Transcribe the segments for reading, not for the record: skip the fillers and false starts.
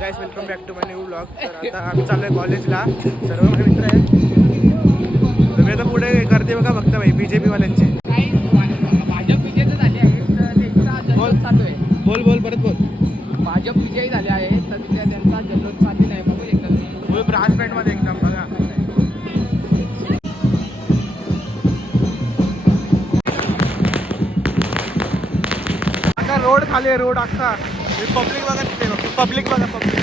Guys welcome back to my new blog. तर आता आम्ही चाललोय कॉलेजला. सर्व माझे मित्र आहेत. तुम्ही आता पुढे गर्दी बघा फक्त भाई बीजेपी वाल्यांची. भाजप विजय झाली आहे तर त्यांचा जल्लोष चालू आहे. बोल बोल परत बोल. भाजप विजयी झाले आहे तर तिथे त्यांचा जल्लोष चाललेला आहे. बघू शकता बोल ब्रास बँड मध्ये एकदम बघा. आता रोड खाली आहे रोड अख्खा. पब्लिक बघा तिथे पब्लिक बघा पब्लिक.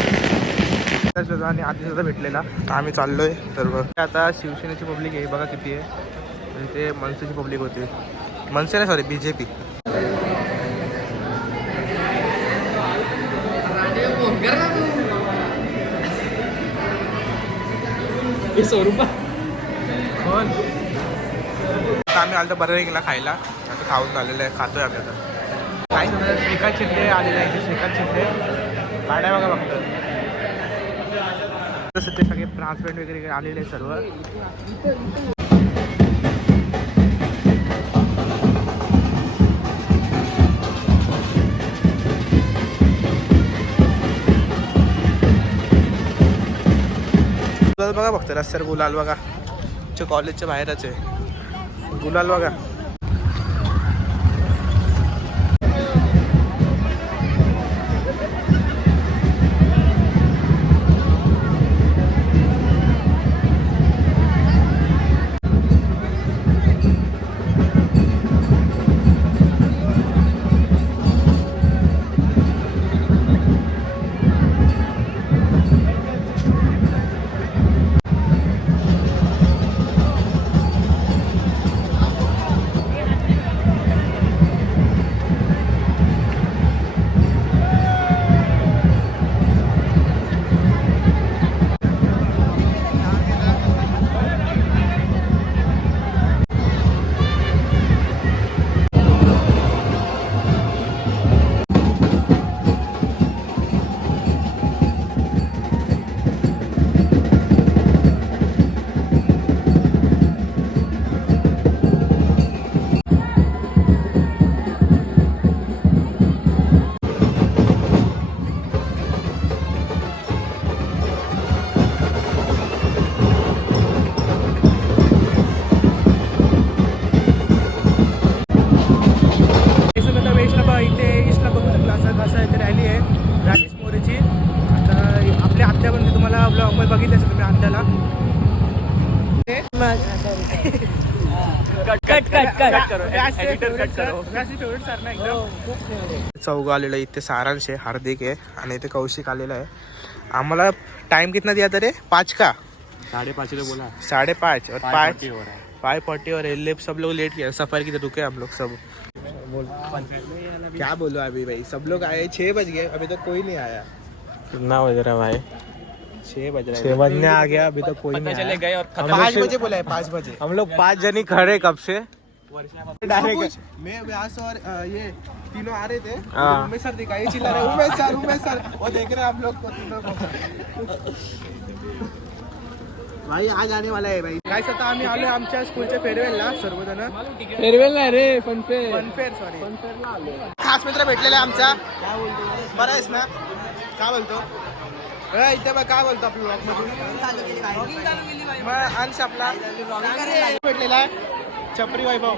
आणि आधी सुद्धा भेटलेला आम्ही चाललोय तर आता शिवसेनेची पब्लिक आहे बघा किती आहे. आणि ते मनसेची पब्लिक होती. मनसे नाही सॉरी बीजेपी. आम्ही आलो बर्गरला खायला. आता खाऊन झालेलं आहे खातोय आम्ही आता. काय श्रीकांत शिंदे आलेले आहे. श्रीकांत शिंदे गाड्या बघा फक्त. तसं ते सगळे ट्रान्सपेंट वगैरे आलेले आहे सर्व. गुलाल बघा फक्त रस्त्यावर गुलाल बघा. कॉलेजच्या बाहेरच आहे गुलाल बघा. बघितलं तुम्ही आत्याला चौघ आलेलं इथे. सारांश आहे, हार्दिक आहे आणि इथे कौशिक आलेला आहे. आम्हाला टाइम कितना दिया था रे? 5 का 5:30 बोला. 5:30 और 5:40 और लेफ्ट सब लोग लेट किया. सफर की तो रुके हम लोग सब. क्या बोलो अभी भाई सब लोग आए 6 बज गए अभी तक कोई नहीं आया. कितना बज रहा है भाई? 6 बज रहा है. 6 बजने आ गया अभी तक कोई नहीं चले गए और 5 बजे बोला है 5 बजे. हम लोग 5 जन ही खड़े कब से. डायरेक्ट मैं व्यास और ये तीनों आ रहे थे. उमेश सर दिखा ये चिल्ला रहे उमेश सर वो देख रहे हैं आप लोग को. भाई आज आने वाला है भाई. काय आता आम्ही आलो आमच्या स्कूलच्या फेअरवेलला सर्वजण. फेअरवेल नाही रे फनफेअर. सॉरी फनफेअरला आलो. खास मित्र भेटलेला आमचा. बरं आहेस ना? काय बोलतो इथे बघ काय बोलतो आपल्या ब्लॉग मधून. अंश आपला भेटलेला आहे. छपरी वैभव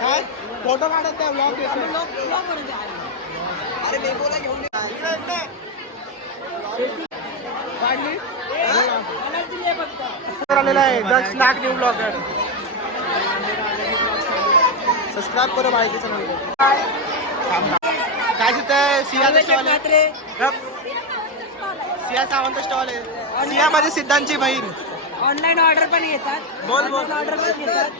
काय फोटो काढत त्या ब्लॉग काढली आलेला आहे. दक्ष नाग न्यू ब्लॉगर. सबस्क्राईब करो भाई के चॅनल को. काय तिथे सिया स्टॉल आहे. सिया सावंत स्टॉल आहे. सिया माझी सिद्धांतची बहीण. ऑनलाईन ऑर्डर पण येतात. बोल ऑर्डर पण येतात.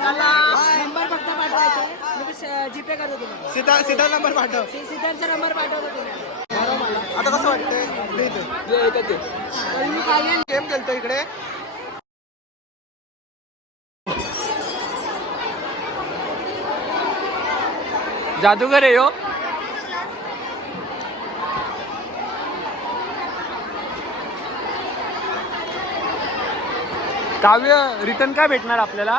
नंबर फक्त पाठवायचा आहे. मी जीपे करतो तुम्हाला. सीधा नंबर पाठव. सिद्धांतचा नंबर पाठवतो तुम्हाला. आता कसं वाटतंय गेम खेळतो इकडे. जादूगर आहे यो. काव्य रिटर्न काय भेटणार आपल्याला?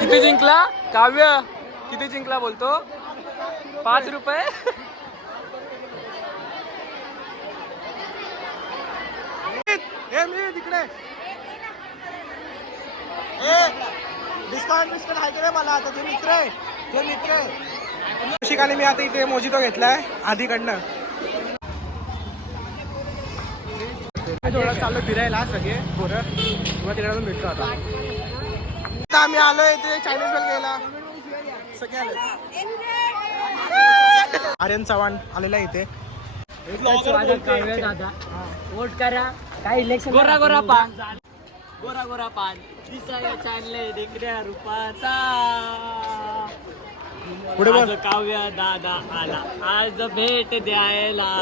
किती जिंकला काव्य? किती जिंकला बोलतो? 5 रुपये. मी तिकडे डिस्काउंट आहे की नाही मला आता? ते मित्र शिकाने मी आता इथे मोजितो घेतलाय आधीकडनं. थोडं चाललो फिरायला सगळे पोरं, मग तिकडे भेटतो आता. आम्ही आलोय ते चायनीज बेल घ्यायला, सगळे आले. आर्यन चव्हाण आलेला इथे. वोट करा. काय इलेक्शन गोरा गोरा पान, गोरा गोरा पान दिसाया चालले डिंगऱ्या रूपाचा. पुढे बोल. आज काव्य दादा आला आज भेट द्यायला.